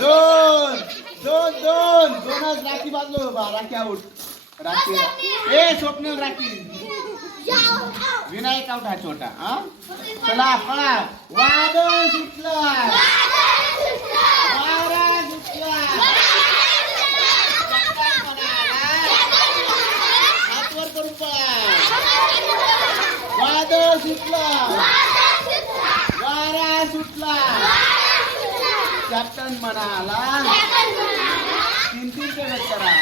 दोन दोन दोन दोनच राखी बांधलो बा राखी आऊट राखी ए स्वप्नील राखी विनायक आऊट हा छोटा हा चला पळा वादळ सुटला वारा सुटला चक्कर म्हणाला. हातवर करून पळा वादळ सुटला. वारा सुटला. कॅप्टन म्हणाला तीन तीन पेमेंट करा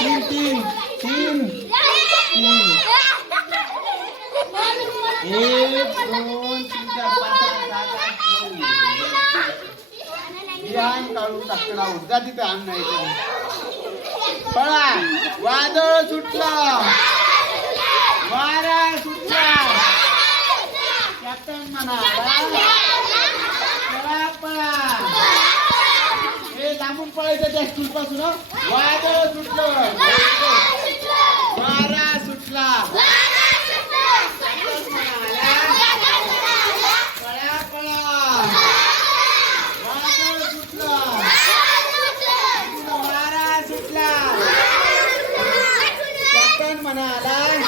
तीन तीन तीन तीन. एक दोन तीन चार पाच सहा सात आठ नऊ. काढून टाकतो उद्या तिथे आण नाही पळा. वादळ सुटलं. वारा सुटला. कॅप्टन म्हणा पळा. पळा हे लांबून पळायचं त्या स्कूल पासून वादळ सुटलं वारा सुटला पळा पळा वादळ सुटलं वारा सुटला आलाय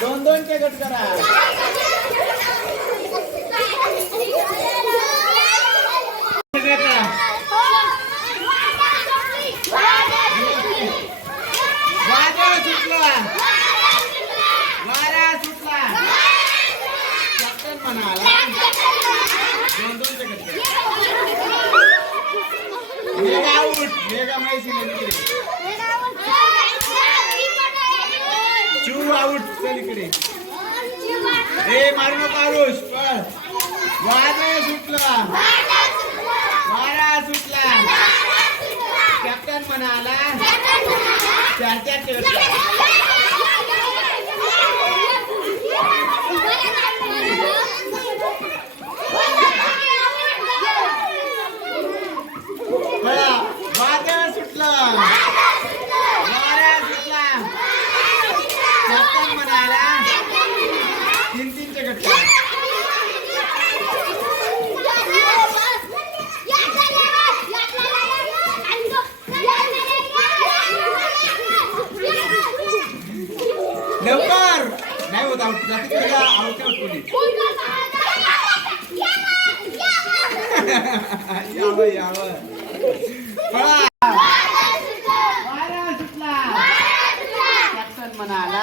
दोन दोन चे गट करा. सगळे सुटला. वारा सुटला. कॅप्टन म्हणाला. दोन दोन चे गट करा. मेगा आउट मेगा माहिती चू आउट चल इकडे. ए मारू नका आरुष पळ वादळ सुटला. वारा सुटला. कॅप्टन म्हणाला चार चार चे गट करा. पळा वादळ सुटलं वारा सुटला कॅप्टन म्हणाला तीन तीन चे गट करा. लवकर. नाही होत आउट जाती आउट आउट कोणी. यावं यावं. पळा. म्हणाला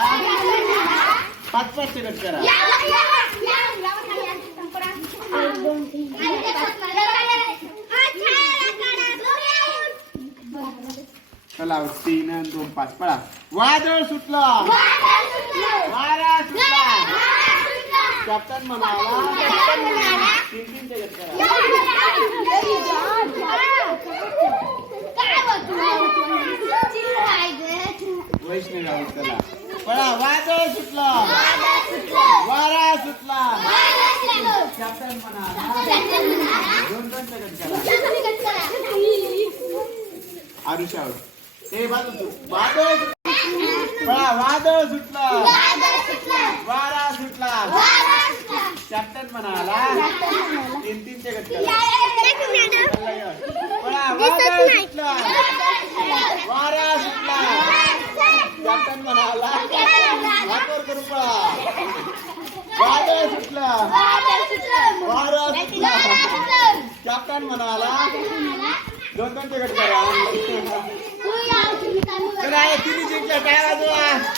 पाच पाच चे गट करा चला तीन आणि दोन पाच पळा. वादळ सुटलं. वारा सुटला. कॅप्टन म्हणाला. तीन तीन वैष्णवी चला. पळा वादळ सुटलं. वारा सुटला. कॅप्टन म्हणाला. दोन दोन गट करा. आरुषा ए बाजू तू वादळ पळा वादळ सुटलं वारा सुटला कॅप्टन म्हणाला तीन तीन चे गट करा पळा वादळ सुटलं वारा सुटला कॅप्टन म्हणाला हातवर करून पळा वादळ सुटलं वारा सुटला कॅप्टन म्हणाला दोन दोन चे गट करा चला, हे वाजवा